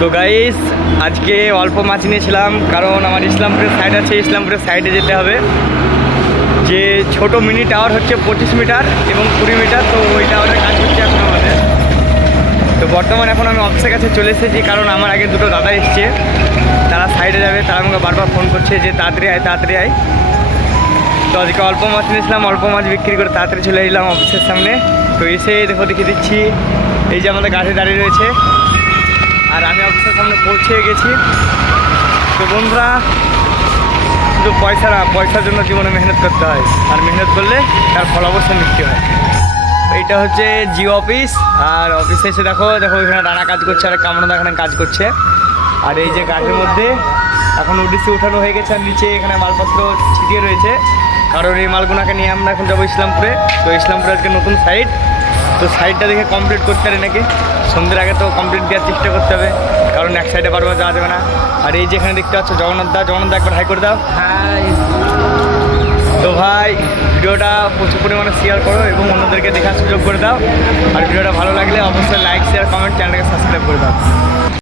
তো গাইস আজকে অল্প মাছ নিয়েছিলাম কারণ আমার ইসলামপুরের সাইড আছে, ইসলামপুরের সাইডে যেতে হবে। যে ছোট মিনি টাওয়ার হচ্ছে পঁচিশ মিটার এবং কুড়ি মিটার তো ওই টাওয়ারের কাজ হচ্ছে এখন আমাদের। তো বর্তমান এখন আমি অফিসের কাছে চলে এসেছি, কারণ আমার আগে দুটো দাদা এসছে। তারা সাইডে যাবে, তারা আমাকে বারবার ফোন করছে যে, তাড়াতাড়ি আয় তাড়াতাড়ি আয়। তো আজকে অল্প মাছ নিয়েছিলাম অল্প মাছ বিক্রি করে তাড়াতাড়ি চলে এলাম অফিসের সামনে। তো এসে দেখো, দেখিয়ে দিচ্ছি। এই যে আমাদের গাড়ি দাঁড়িয়ে রয়েছে। আর আমি অফিসের সামনে পৌঁছে গেছি। তো বন্ধুরা, শুধু পয়সা না, পয়সার জন্য জীবনে মেহনত করতে হয়। আর মেহনত করলে তার ফল অবশ্যই মিষ্টি হয়। এইটা হচ্ছে জিও অফিস। আর অফিসে এসে দেখো দেখো এখানে রানা কাজ করছে, আর কামড়া এখানে কাজ করছে। আর এই যে গাড়ির মধ্যে এখন ওডিসি উঠানো হয়ে গেছে, আর নিচে এখানে মালপত্র ছিটিয়ে রয়েছে। কারণ এই মালগুনাকে নিয়ে আমরা এখন যাব ইসলামপুরে। তো ইসলামপুরে আজকে নতুন সাইট তো সাইডটা দেখে কমপ্লিট করতে পারি নাকি? সন্ধ্যের আগে তো কমপ্লিট দেওয়ার চেষ্টা করতে হবে কারণ এক সাইডে বারবার যাওয়া যাবে না। আর এই যেখানে দেখতে পাচ্ছ জগন্নাথ দা জগন্নাথ দা একবার হাই করে দাও। হাই তো ভাই ভিডিওটা প্রচুর পরিমাণে শেয়ার করো এবং অন্যদেরকে দেখার সুযোগ করে দাও। আর ভিডিওটা ভালো লাগলে অবশ্যই লাইক শেয়ার কমেন্ট চ্যানেলকে সাবস্ক্রাইব করে দাও।